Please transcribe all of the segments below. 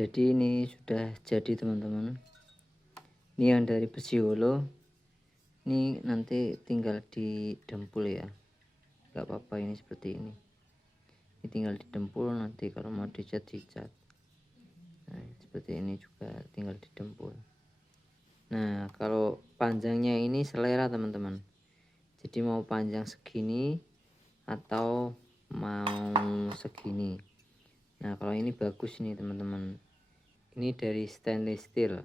Jadi ini sudah jadi teman-teman. Ini yang dari besi holo. Ini nanti tinggal didempul ya, nggak apa-apa ini seperti ini. Ini tinggal didempul, nanti kalau mau dicat. Nah seperti ini juga tinggal didempul. Nah kalau panjangnya ini selera teman-teman, jadi mau panjang segini atau mau segini. Nah kalau ini bagus nih teman-teman, ini dari stainless steel.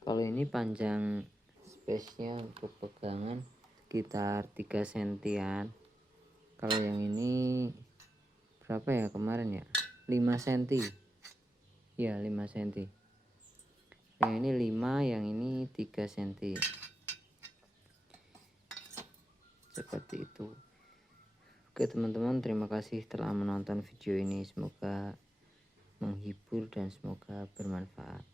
Kalau ini panjang space-nya untuk pegangan sekitar 3 sentian. Kalau yang ini berapa ya kemarin ya, 5 cm ya, 5 cm. Yang ini 5, yang ini 3 cm, seperti itu. Oke teman-teman, terima kasih telah menonton video ini. Semoga menghibur dan semoga bermanfaat.